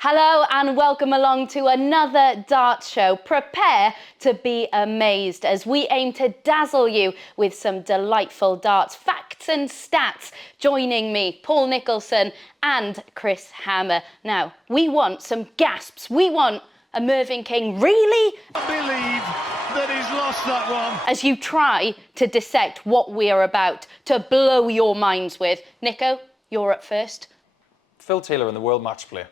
Hello and welcome along to another darts show. Prepare to be amazed as we aim to dazzle you with some delightful darts facts and stats. Joining me, Paul Nicholson and Chris Hammer. Now, we want some gasps. We want a Mervyn King. Really? I believe that he's lost that one. As you try to dissect what we are about to blow your minds with. Nico, you're up first. Phil Taylor in the World Matchplay.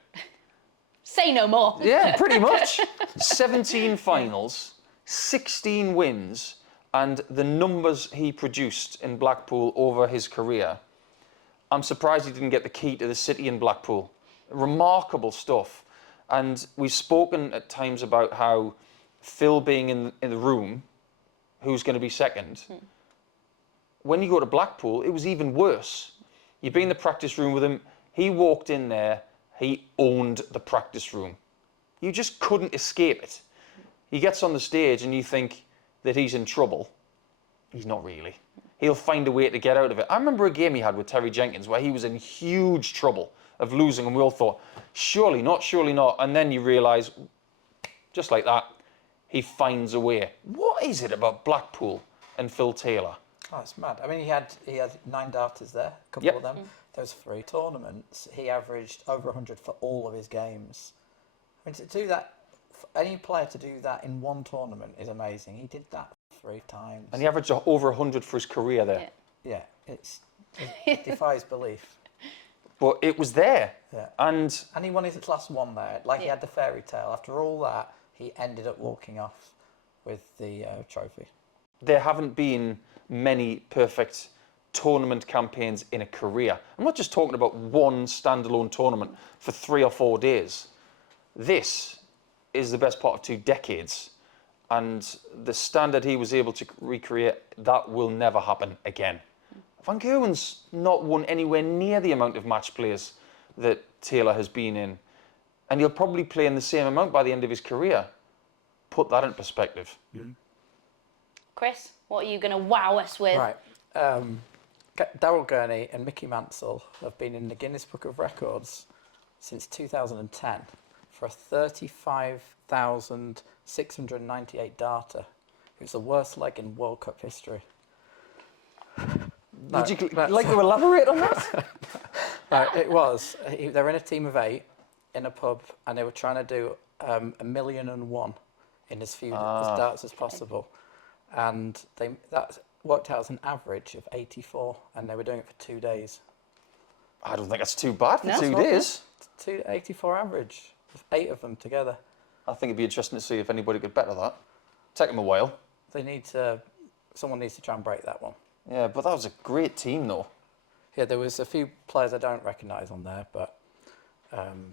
Say no more. Yeah, pretty much. 17 finals, 16 wins, and the numbers he produced in Blackpool over his career. I'm surprised he didn't get the key to the city in Blackpool. Remarkable stuff. And we've spoken at times about how Phil being in the room, who's going to be second. When you go to Blackpool, it was even worse. You'd be in the practice room with him. He walked in there. He owned the practice room. You just couldn't escape it. He gets on the stage and you think that he's in trouble. He's not really. He'll find a way to get out of it. I remember a game he had with Terry Jenkins where he was in huge trouble of losing and we all thought, surely not, surely not. And then you realise, just like that, he finds a way. What is it about Blackpool and Phil Taylor? Oh, it's mad. I mean, he had 9 darters there, a couple of them. Those 3 tournaments, he averaged over 100 for all of his games. I mean, to do that, for any player to do that in one tournament is amazing. He did that 3 times. And he averaged over 100 for his career there. Yeah, it defies belief. But it was there. Yeah. And he won his last one there. Like he had the fairy tale. After all that, he ended up walking off with the trophy. There haven't been many perfect tournament campaigns in a career. I'm not just talking about one standalone tournament for 3 or 4 days. This is the best part of 2 decades. And the standard he was able to recreate, that will never happen again. Van Gerwen's not won anywhere near the amount of match plays that Taylor has been in. And he'll probably play in the same amount by the end of his career. Put that in perspective. Chris, what are you going to wow us with? Right. Daryl Gurney and Mickey Mansell have been in the Guinness Book of Records since 2010 for a 35,698 darter. It was the worst leg in World Cup history. Would you like to elaborate on that? It was. They were in a team of 8 in a pub and they were trying to do 1,000,001 in as few darts as possible. And that worked out as an average of 84 and they were doing it for 2 days. I don't think that's too bad for No, 2 days. 84 average, 8 of them together. I think it'd be interesting to see if anybody could better that. Take them a while. Someone needs to try and break that one. Yeah, but that was a great team though. Yeah, there was a few players I don't recognise on there, but...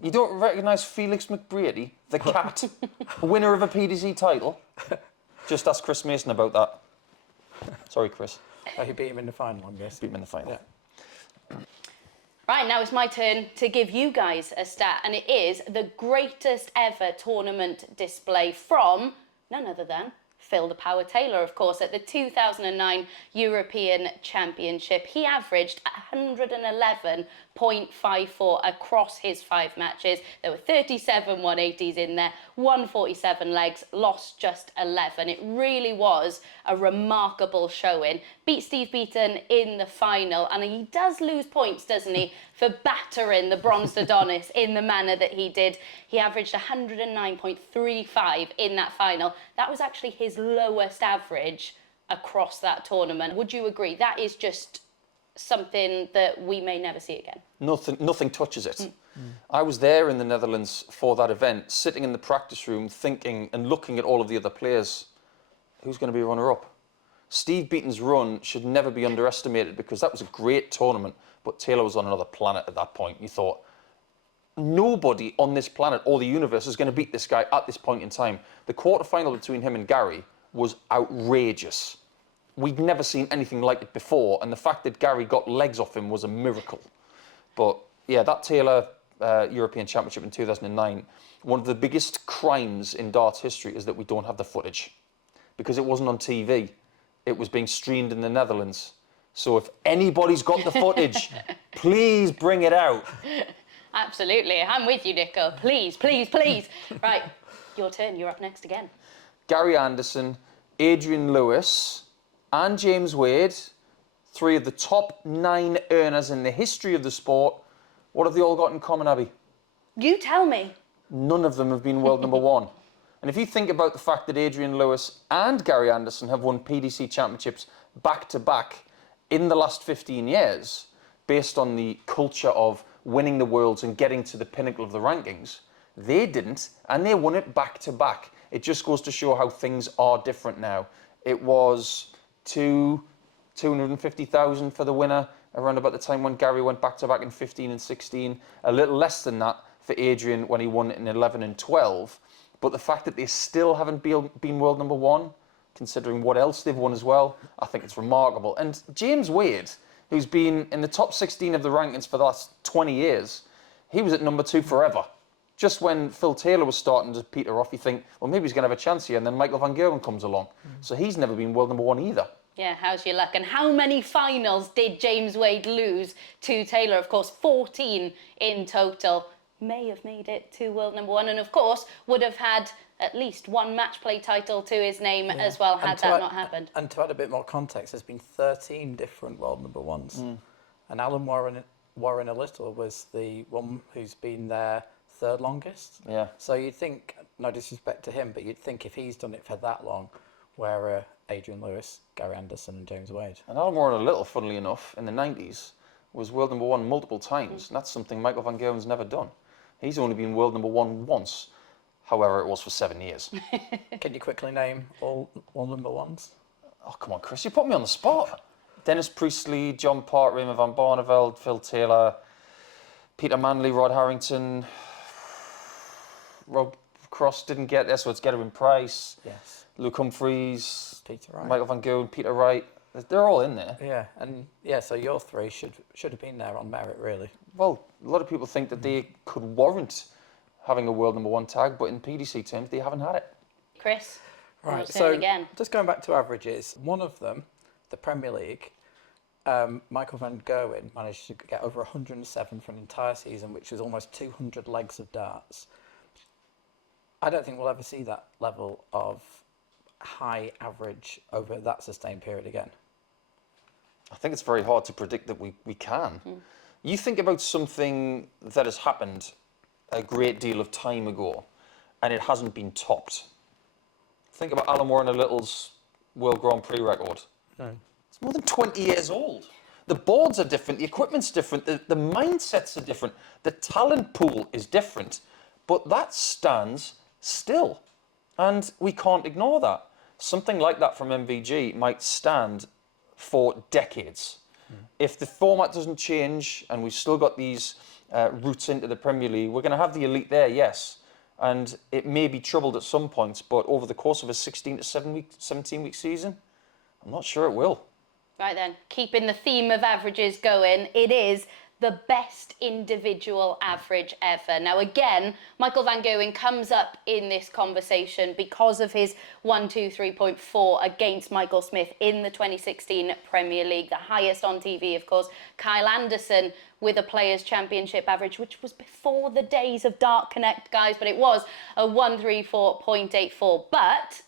You don't recognise Felix McBrady, the cat, winner of a PDC title? Just ask Chris Mason about that. Sorry, Chris. Oh, he beat him in the final, I guess. Beat him in the final. Yeah. Right, now it's my turn to give you guys a stat, and it is the greatest ever tournament display from none other than Phil the Power Taylor, of course, at the 2009 European Championship. He averaged 111.54 across his 5 matches. There were 37 180s in there, 147 legs, lost just 11. It really was a remarkable showing. Beat Steve Beaton in the final, and he does lose points, doesn't he, for battering the bronzed Adonis in the manner that he did. He averaged 109.35 in that final. That was actually his lowest average across that tournament. Would you agree? That is just something that we may never see again. Nothing touches it. I was there in the Netherlands for that event, sitting in the practice room thinking and looking at all of the other players. Who's going to be runner-up? Steve Beaton's run should never be underestimated because that was a great tournament, but Taylor was on another planet at that point. You thought, nobody on this planet or the universe is going to beat this guy at this point in time. The quarterfinal between him and Gary was outrageous. We'd never seen anything like it before, and the fact that Gary got legs off him was a miracle. But yeah, that Taylor European Championship in 2009, one of the biggest crimes in darts history is that we don't have the footage because it wasn't on TV. It was being streamed in the Netherlands. So if anybody's got the footage, please bring it out. Absolutely. I'm with you, Nico. Please, please, please. Right, your turn. You're up next again. Gary Anderson, Adrian Lewis, and James Wade, 3 of the top 9 earners in the history of the sport. What have they all got in common, Abby? You tell me. None of them have been world number 1. And if you think about the fact that Adrian Lewis and Gary Anderson have won PDC championships back-to-back in the last 15 years, based on the culture of winning the Worlds and getting to the pinnacle of the rankings, they didn't, and they won it back-to-back. It just goes to show how things are different now. It was 250,000 for the winner around about the time when Gary went back-to-back in 15 and 16. A little less than that for Adrian when he won it in 11 and 12. But the fact that they still haven't been world number 1, considering what else they've won as well, I think it's remarkable. And James Wade, who's been in the top 16 of the rankings for the last 20 years, he was at number 2 forever. Just when Phil Taylor was starting to peter off, you think, well, maybe he's going to have a chance here, and then Michael van Gerwen comes along. So he's never been world number 1 either. Yeah, how's your luck? And how many finals did James Wade lose to Taylor? Of course, 14 in total. May have made it to world number 1, and of course would have had at least 1 match play title to his name as well, had that not happened. And to add a bit more context, there's been 13 different world number 1s. And Alan Warren a Little was the one who's been there 3rd longest. Yeah. So you'd think, no disrespect to him, but you'd think if he's done it for that long, where are Adrian Lewis, Gary Anderson and James Wade? And Alan Warren a Little, funnily enough, in the 90s, was world number 1 multiple times. And that's something Michael van Gerwen's never done. He's only been world number 1 once. However, it was for 7 years. Can you quickly name all number 1s? Oh, come on, Chris, you put me on the spot. Dennis Priestley, John Part, Raymond van Barneveld, Phil Taylor, Peter Manley, Rod Harrington, Rob Cross didn't get there, so it's Gerwen Price. Yes. Luke Humphries, Peter Wright. Michael van Gerwen, Peter Wright. They're all in there. Yeah, and so your 3 should have been there on merit, really. Well, a lot of people think that they could warrant having a world number 1 tag, but in PDC terms, they haven't had it. Chris, Right, your so turn again. just going back to averages, one of them, the Premier League, Michael van Gerwen managed to get over 107 for an entire season, which was almost 200 legs of darts. I don't think we'll ever see that level of high average over that sustained period again. I think it's very hard to predict that we can. You think about something that has happened a great deal of time ago and it hasn't been topped. Think about Alan Warren a Little's World Grand Prix record. It's more than 20 years old. The boards are different, the equipment's different, the mindsets are different, the talent pool is different, but that stands still. And we can't ignore that. Something like that from MVG might stand for decades. If the format doesn't change and we've still got these routes into the Premier League, we're going to have the elite there, yes. And it may be troubled at some points, but over the course of a 16 to 17-week season, I'm not sure it will. Right then, keeping the theme of averages going, it is the best individual average ever. Now again, Michael van Gerwen comes up in this conversation because of his 123.4 against Michael Smith in the 2016 Premier League, the highest on TV, of course. Kyle Anderson with a Players' Championship average, which was before the days of Dart Connect, guys, but it was a 134.84. But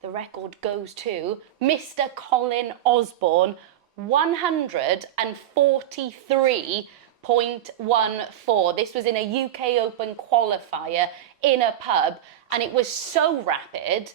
the record goes to Mr. Colin Osborne, 143.14. This was in a UK Open qualifier in a pub, and it was so rapid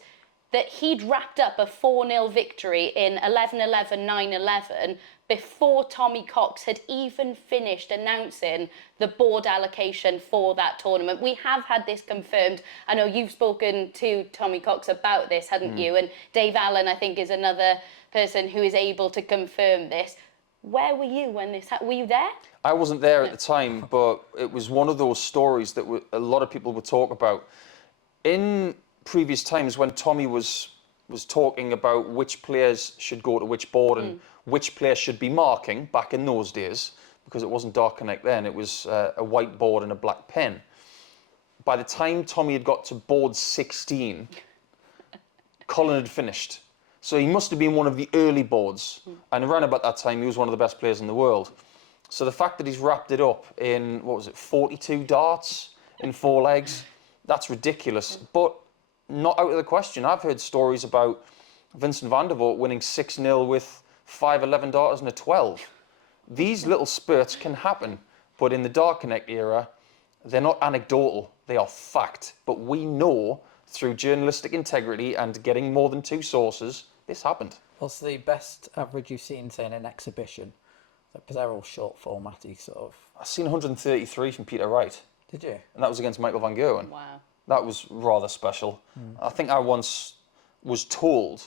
that he'd wrapped up a 4-0 victory in 11-11, 9-11 before Tommy Cox had even finished announcing the board allocation for that tournament. We have had this confirmed. I know you've spoken to Tommy Cox about this, hadn't you? And Dave Allen, I think, is another person who is able to confirm this. Where were you when this happened? Were you there? I wasn't there at the time, but it was one of those stories that a lot of people would talk about. In previous times when Tommy was talking about which players should go to which board and which players should be marking back in those days, because it wasn't Dart Connect then, it was a white board and a black pen. By the time Tommy had got to board 16, Colin had finished. So he must have been one of the early boards. And around about that time, he was one of the best players in the world. So the fact that he's wrapped it up in, 42 darts in 4 legs, that's ridiculous. But not out of the question. I've heard stories about Vincent van der Voort winning 6-0 with 5 11 darters and a 12. These little spurts can happen, but in the Dart Connect era, they're not anecdotal, they are fact. But we know through journalistic integrity and getting more than 2 sources, this happened. What's the best average you've seen, say, in an exhibition? Because they're all short formatty, sort of. I've seen 133 from Peter Wright. Did you? And that was against Michael van Gerwen. Wow. That was rather special. I think I once was told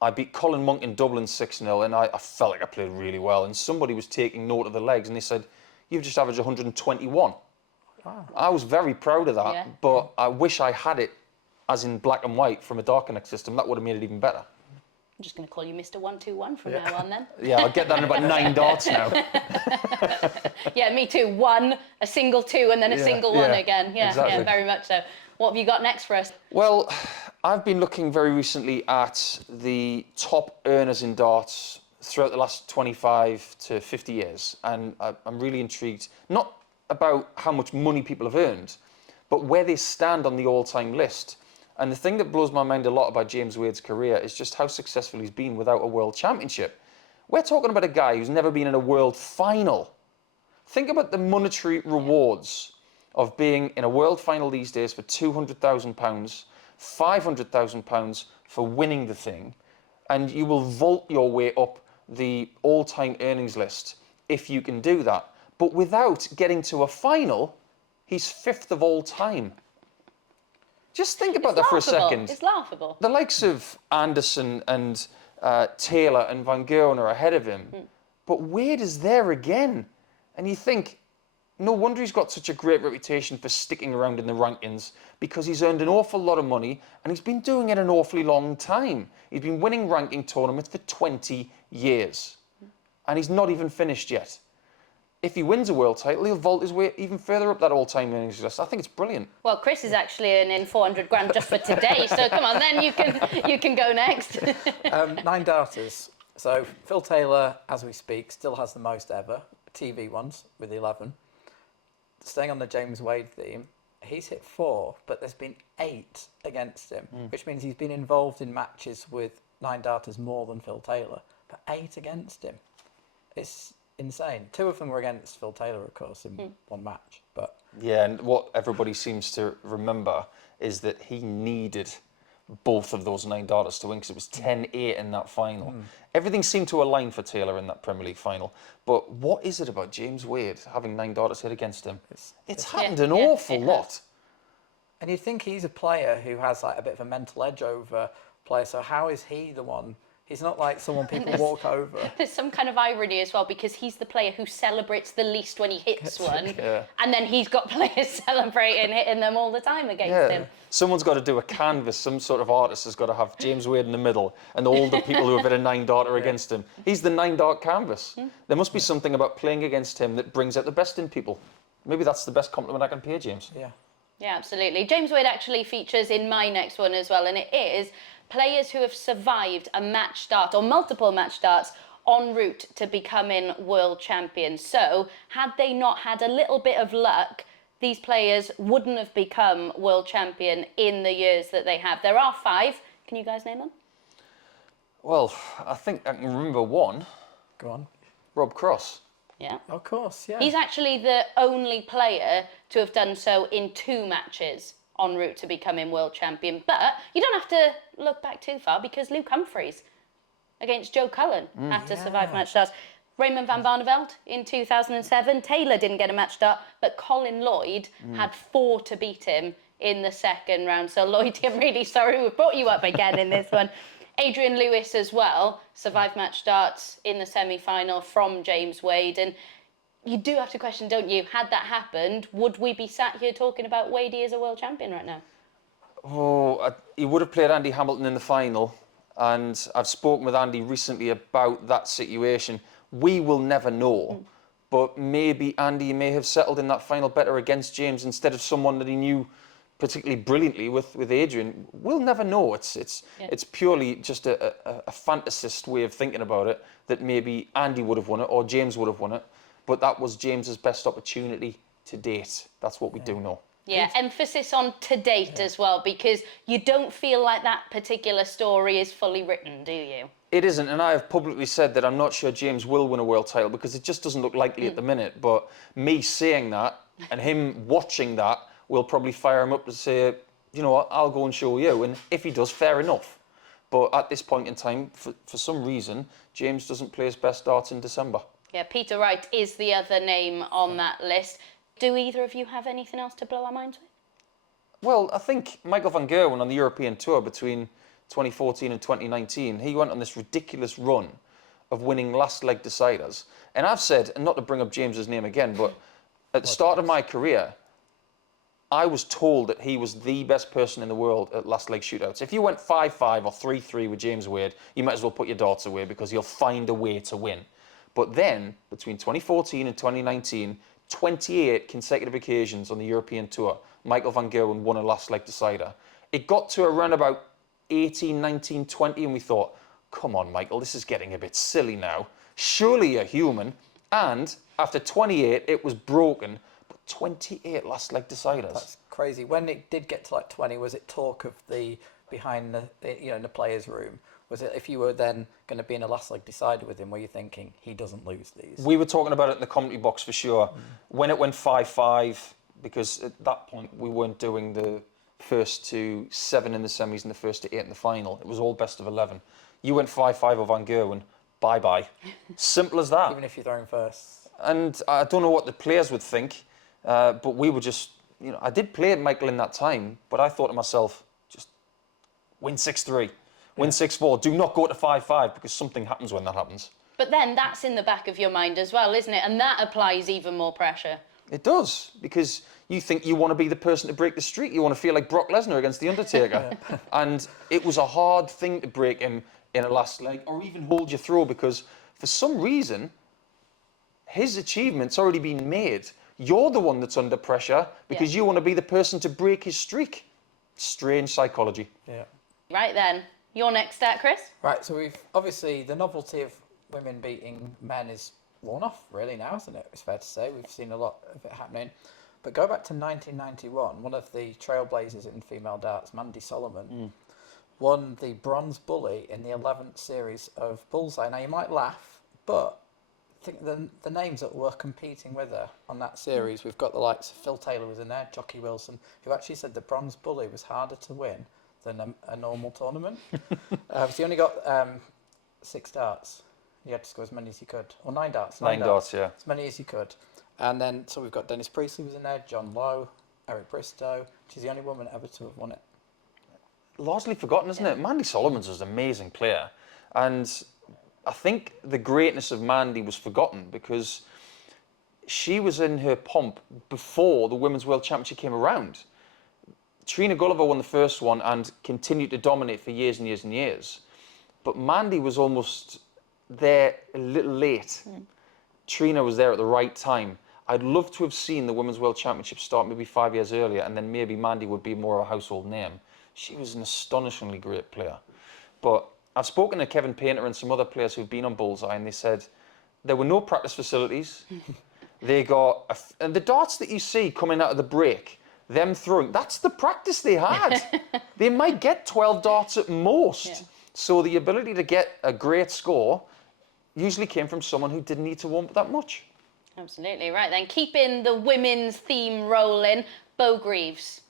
I beat Colin Monk in Dublin 6-0, and I felt like I played really well. And somebody was taking note of the legs, and they said, "You've just averaged 121." Wow. I was very proud of that, but I wish I had it as in black and white from a Dart Connect system. That would have made it even better. I'm just going to call you Mr. 121 from now on then. Yeah, I'll get that in about 9 darts now. Yeah, me too. 1, a single 2, and then a single 1 again. Yeah, exactly. Yeah, very much so. What have you got next for us? Well, I've been looking very recently at the top earners in darts throughout the last 25 to 50 years. And I'm really intrigued, not about how much money people have earned, but where they stand on the all-time list. And the thing that blows my mind a lot about James Wade's career is just how successful he's been without a world championship. We're talking about a guy who's never been in a world final. Think about the monetary rewards of being in a world final these days for £200,000, £500,000 for winning the thing, and you will vault your way up the all-time earnings list if you can do that. But without getting to a final, he's 5th of all time. Just think about that for a second. It's laughable. The likes of Anderson and Taylor and Van Gerwen are ahead of him. But Wade is there again. And you think, no wonder he's got such a great reputation for sticking around in the rankings, because he's earned an awful lot of money and he's been doing it an awfully long time. He's been winning ranking tournaments for 20 years. And he's not even finished yet. If he wins a world title, he'll vault his way even further up that all-time earnings list. I think it's brilliant. Well, Chris is actually earning 400 grand just for today, so come on, then you can go next. 9 darters. So Phil Taylor, as we speak, still has the most ever, TV ones, with 11. Staying on the James Wade theme, he's hit 4, but there's been 8 against him, which means he's been involved in matches with 9 darters more than Phil Taylor, but 8 against him. It's insane. 2 of them were against Phil Taylor, of course, in one match. But yeah, and what everybody seems to remember is that he needed both of those 9 darters to win, because it was 10-8 in that final. Everything seemed to align for Taylor in that Premier League final. But what is it about James Wade having 9 darters hit against him? It's happened an awful lot. And you'd think he's a player who has like a bit of a mental edge over players. So how is he the one? He's not like someone people walk over. There's some kind of irony as well, because he's the player who celebrates the least when he hits one. And then he's got players celebrating hitting them all the time against him. Someone's got to do a canvas. Some sort of artist has got to have James Wade in the middle and all the people who have hit a 9-darter against him. He's the 9-dart canvas. There must be something about playing against him that brings out the best in people. Maybe that's the best compliment I can pay James. Yeah, absolutely. James Wade actually features in my next one as well, and it is players who have survived a match start or multiple match starts en route to becoming world champions. So, had they not had a little bit of luck, these players wouldn't have become world champion in the years that they have. There are 5. Can you guys name them? Well, I think I can remember one. Go on. Rob Cross. Yeah. Of course, yeah. He's actually the only player to have done so in 2 matches en route to becoming world champion. But you don't have to look back too far, because Luke Humphries against Joe Cullen had to survive match starts. Raymond van Barneveld in 2007. Taylor didn't get a match start, but Colin Lloyd had 4 to beat him in the second round. So Lloyd, I'm really sorry we brought you up again in this one. Adrian Lewis as well survived match starts in the semi-final from James Wade. And you do have to question, don't you, had that happened, would we be sat here talking about Wadey as a world champion right now? Oh, he would have played Andy Hamilton in the final, and I've spoken with Andy recently about that situation. We will never know, but maybe Andy may have settled in that final better against James instead of someone that he knew particularly brilliantly with Adrian. We'll never know. It's purely just a fantasist way of thinking about it, that maybe Andy would have won it or James would have won it. but that was James's best opportunity to date. That's what we do know. Yeah, emphasis on to date as well, because you don't feel like that particular story is fully written, do you? It isn't, and I have publicly said that I'm not sure James will win a world title because it just doesn't look likely at the minute. But me saying that and him watching that will probably fire him up to say, you know what, I'll go and show you. And if he does, fair enough. But at this point in time, for some reason, James doesn't play his best darts in December. Yeah, Peter Wright is the other name on that list. Do either of you have anything else to blow our minds with? Well, I think Michael van Gerwen on the European Tour between 2014 and 2019, he went on this ridiculous run of winning last leg deciders. And I've said, and not to bring up James's name again, but at the start of my career, I was told that he was the best person in the world at last leg shootouts. If you went 5-5 or 3-3 with James Wade, you might as well put your darts away because he'll find a way to win. But then, between 2014 and 2019, 28 consecutive occasions on the European Tour, Michael van Gerwen won a last leg decider. It got to around about 18, 19, 20, and we thought, come on, Michael, this is getting a bit silly now. Surely you're human. And after 28, it was broken, but 28 last leg deciders. That's crazy. When it did get to like 20, was it talk of the behind the in the players' room? Was it if you were then going to be in a last leg decider with him, were you thinking he doesn't lose these? We were talking about it in the commentary box for sure. When it went 5-5, because at that point we weren't doing the first to 7 in the semis and the first to 8 in the final. It was all best of 11. You went 5-5 with Van Gerwen, bye-bye. Simple as that. Even if you're throwing first. And I don't know what the players would think, but we were just, you know, I did play at Michael in that time, but I thought to myself, just win 6-3. Win 6-4. Do not go to 5-5 because something happens when that happens. But then that's in the back of your mind as well, isn't it? And that applies even more pressure. It does, because you think you want to be the person to break the streak. You want to feel like Brock Lesnar against The Undertaker. And it was a hard thing to break him in a last leg or even hold your throw because for some reason, his achievement's already been made. You're the one that's under pressure because you want to be the person to break his streak. Strange psychology. Yeah. Right then. Your next stat, Chris? Right, so we've obviously the novelty of women beating men is worn off really now, isn't it? It's fair to say we've seen a lot of it happening. But go back to 1991, one of the trailblazers in female darts, Mandy Solomon, won the bronze bully in the 11th series of Bullseye. Now you might laugh, but I think the names that were competing with her on that series, we've got the likes of Phil Taylor was in there, Jockey Wilson, who actually said the bronze bully was harder to win than a normal tournament. So you only got 6 darts. You had to score as many as you could. Or 9 darts. 9 darts, yeah. As many as you could. And then, so we've got Dennis Priestley was in there, John Lowe, Eric Bristow. She's the only woman ever to have won it. Largely forgotten, isn't it? Mandy Solomon's was an amazing player. And I think the greatness of Mandy was forgotten because she was in her pomp before the Women's World Championship came around. Trina Gulliver won the first one and continued to dominate for years and years and years. But Mandy was almost there a little late. Trina was there at the right time. I'd love to have seen the Women's World Championship start maybe 5 years earlier and then maybe Mandy would be more of a household name. She was an astonishingly great player. But I've spoken to Kevin Painter and some other players who've been on Bullseye and they said there were no practice facilities. They got, and the darts that you see coming out of the break, them throwing, that's the practice they had. They might get 12 darts at most. Yeah. So the ability to get a great score usually came from someone who didn't need to warm up that much. Absolutely. Right then, keeping the women's theme rolling, Beau Greaves.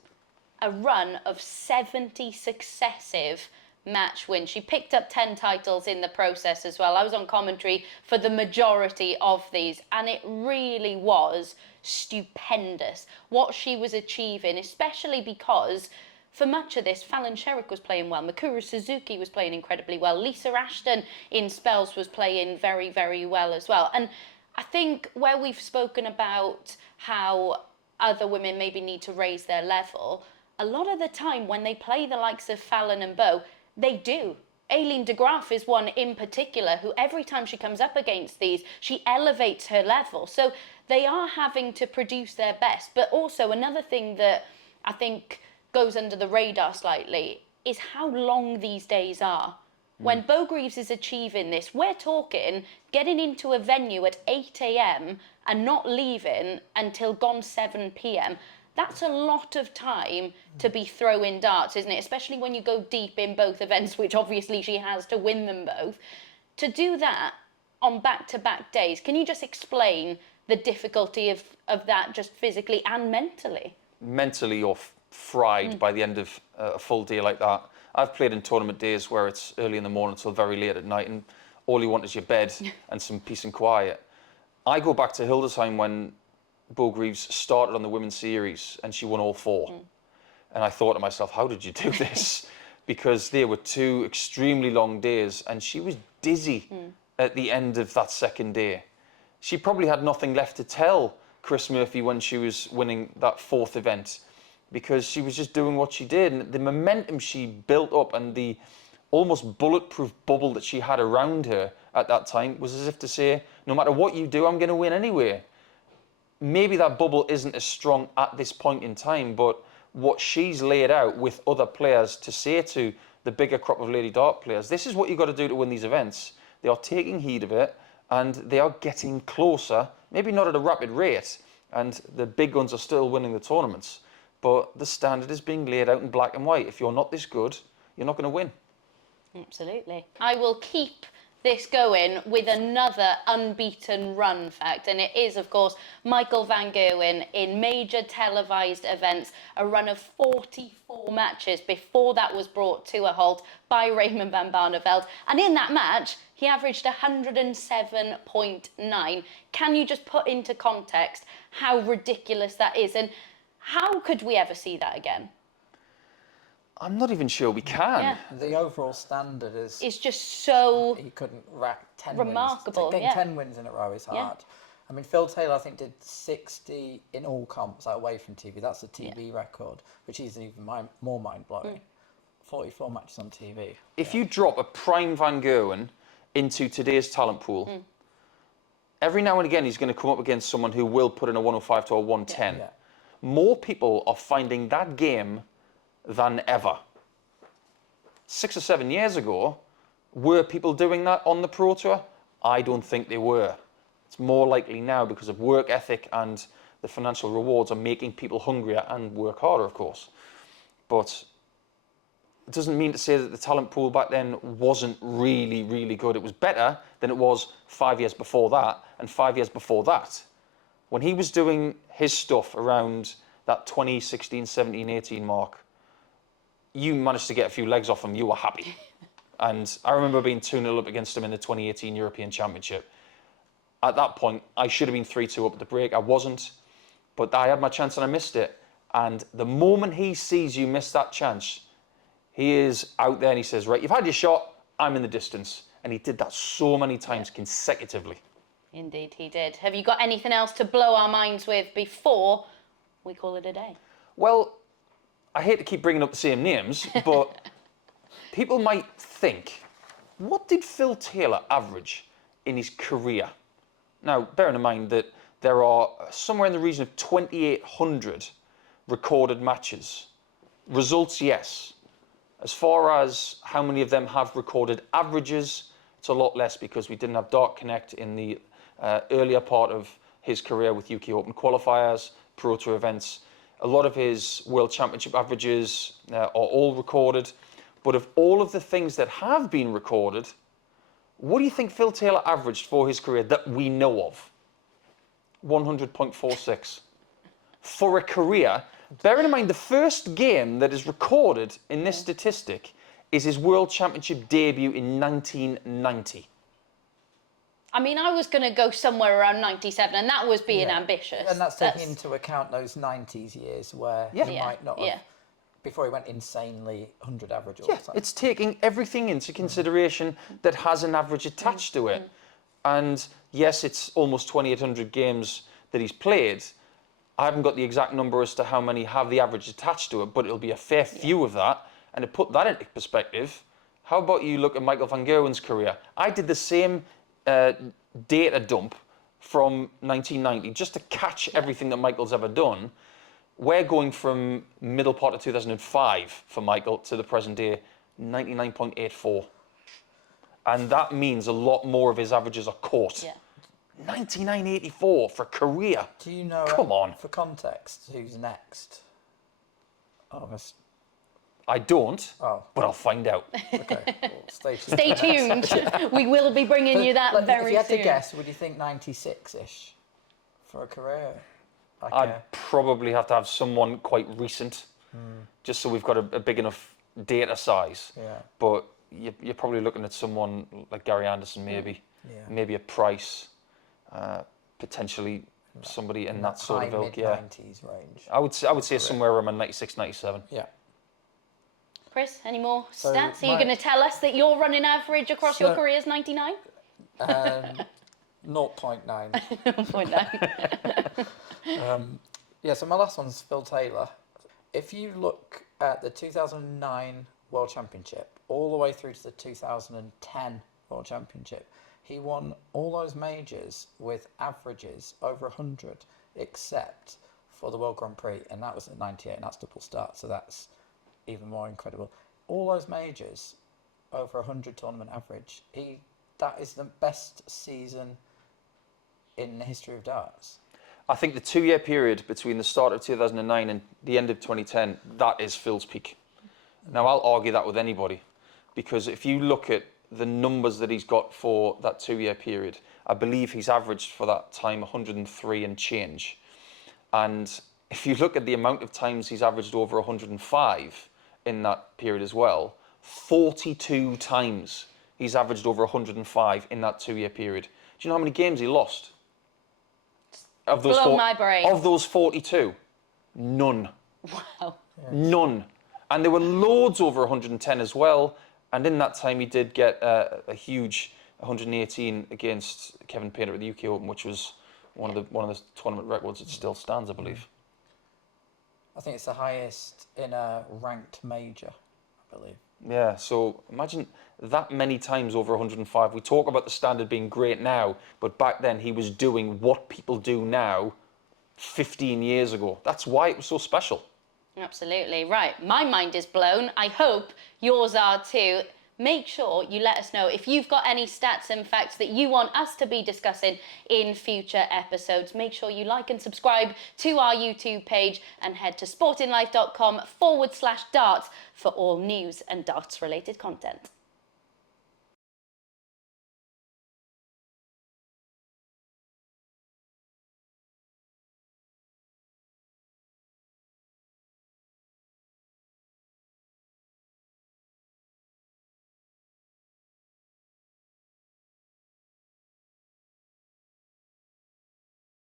A run of 70 successive match wins. She picked up 10 titles in the process as well. I was on commentary for the majority of these, and it really was stupendous what she was achieving, especially because for much of this, Fallon Sherrick was playing well. Mikuru Suzuki was playing incredibly well. Lisa Ashton in spells was playing very, very well as well. And I think where we've spoken about how other women maybe need to raise their level, a lot of the time when they play the likes of Fallon and Beau, they do. Aileen de Graaf is one in particular who every time she comes up against these, she elevates her level. So they are having to produce their best. But also another thing that I think goes under the radar slightly is how long these days are. When Beau Greaves is achieving this, we're talking getting into a venue at 8 a.m. and not leaving until gone 7 p.m. That's a lot of time to be throwing darts, isn't it? Especially when you go deep in both events, which obviously she has to win them both. To do that on back-to-back days, can you just explain the difficulty of that just physically and mentally? Mentally, you're fried by the end of a full day like that. I've played in tournament days where it's early in the morning till very late at night and all you want is your bed and some peace and quiet. I go back to Hildesheim when Beau Greaves started on the women's series and she won all 4. And I thought to myself, how did you do this? Because there were 2 extremely long days and she was dizzy at the end of that second day. She probably had nothing left to tell Chris Murphy when she was winning that 4th event because she was just doing what she did. And the momentum she built up and the almost bulletproof bubble that she had around her at that time was as if to say, no matter what you do, I'm going to win anyway. Maybe that bubble isn't as strong at this point in time, but what she's laid out with other players to say to the bigger crop of lady dart players, this is what you've got to do to win these events. They are taking heed of it and they are getting closer, maybe not at a rapid rate, and the big guns are still winning the tournaments, but the standard is being laid out in black and white. If you're not this good, you're not going to win. Absolutely. I will keep this going with another unbeaten run fact, and it is, of course, Michael van Gerwen in major televised events, a run of 44 matches before that was brought to a halt by Raymond van Barneveld. And in that match, he averaged 107.9. Can you just put into context how ridiculous that is? And how could we ever see that again? I'm not even sure we can. Yeah. The overall standard is... It's just so... He couldn't rack 10 remarkable, wins. Getting yeah. 10 wins in a row is hard. Yeah. I mean, Phil Taylor, I think, did 60 in all comps away from TV. That's the TV record, which is even more mind-blowing. 44 matches on TV. If you drop a prime Van Gerwen into today's talent pool, every now and again he's going to come up against someone who will put in a 105 to a 110. Yeah. More people are finding that game than ever. 6 or 7 years ago, were people doing that on the Pro Tour? I don't think they were. It's more likely now because of work ethic and the financial rewards are making people hungrier and work harder, of course. But it doesn't mean to say that the talent pool back then wasn't really, really good. It was better than it was 5 years before that and 5 years before that. When he was doing his stuff around that 2016, 17, 18 mark, you managed to get a few legs off him, you were happy. And I remember being 2-0 up against him in the 2018 European Championship. At that point, I should have been 3-2 up at the break. I wasn't, but I had my chance and I missed it. And the moment he sees you miss that chance, he is out there and he says, right, you've had your shot, I'm in the distance. And he did that so many times consecutively. Indeed, he did. Have you got anything else to blow our minds with before we call it a day? Well, I hate to keep bringing up the same names, but people might think, what did Phil Taylor average in his career? Now, bearing in mind that there are somewhere in the region of 2,800 recorded matches. Results, yes. As far as how many of them have recorded averages, it's a lot less because we didn't have Dart Connect in the earlier part of his career with UK Open qualifiers, Pro Tour events. A lot of his World Championship averages are all recorded. But of all of the things that have been recorded, what do you think Phil Taylor averaged for his career that we know of? 100.46. For a career, bearing in mind the first game that is recorded in this statistic is his World Championship debut in 1990. I mean, I was going to go somewhere around 97, and that was being ambitious. And that's taking into account those 90s years where he might not have, before he went insanely 100 average all the time. It's taking everything into consideration that has an average attached to it. And yes, it's almost 2,800 games that he's played. I haven't got the exact number as to how many have the average attached to it, but it'll be a fair few of that. And to put that into perspective, how about you look at Michael van Gerwen's career? I did the same data dump from 1990 just to catch everything that Michael's ever done. We're going from middle part of 2005 for Michael to the present day, 99.84. And that means a lot more of his averages are caught. Yeah. 99.84 for career. Do you know? Come on. For context, who's next? Oh, I don't, Oh. but I'll find out. Okay. Well, stay tuned. Stay tuned. We will be bringing you that Like, very if you had soon. to guess, would you think 96-ish for a career? Like I'd probably have to have someone quite recent, just so we've got a big enough data size. yeah. But you're probably looking at someone like Gary Anderson, maybe. Yeah. Maybe a Price, potentially somebody in that sort of ilk. Yeah, mid-90s range. I would say somewhere around 96, 97. Yeah. Chris, any more So stats? Are you my- going to tell us that your running average across your So- career is 99? 0.9. 0.9. Yeah, so my last one's Phil Taylor. If you look at the 2009 World Championship all the way through to the 2010 World Championship, he won all those majors with averages over 100, except for the World Grand Prix, and that was at 98, and that's double start, so that's even more incredible. All those majors over 100 tournament average. That is the best season in the history of darts. I think the 2-year period between the start of 2009 and the end of 2010, that is Phil's peak. Now, I'll argue that with anybody, because if you look at the numbers that he's got for that 2-year period, I believe he's averaged for that time 103 and change. And if you look at the amount of times he's averaged over 105 in that period as well, 42 times he's averaged over 105 in that 2-year period. Do you know how many games he lost? Of those Blow my brain. Of those 42, none. Wow. None. And there were loads over 110 as well. And in that time, he did get a huge 118 against Kevin Painter at the UK Open, which was one of the tournament records that still stands, I believe. I think it's the highest in a ranked major, I believe. Yeah, so imagine that many times over 105. We talk about the standard being great now, but back then he was doing what people do now 15 years ago. That's why it was so special. Absolutely. Right. My mind is blown. I hope yours are too. Make sure you let us know if you've got any stats and facts that you want us to be discussing in future episodes. Make sure you like and subscribe to our YouTube page and head to sportinglife.com/darts for all news and darts related content.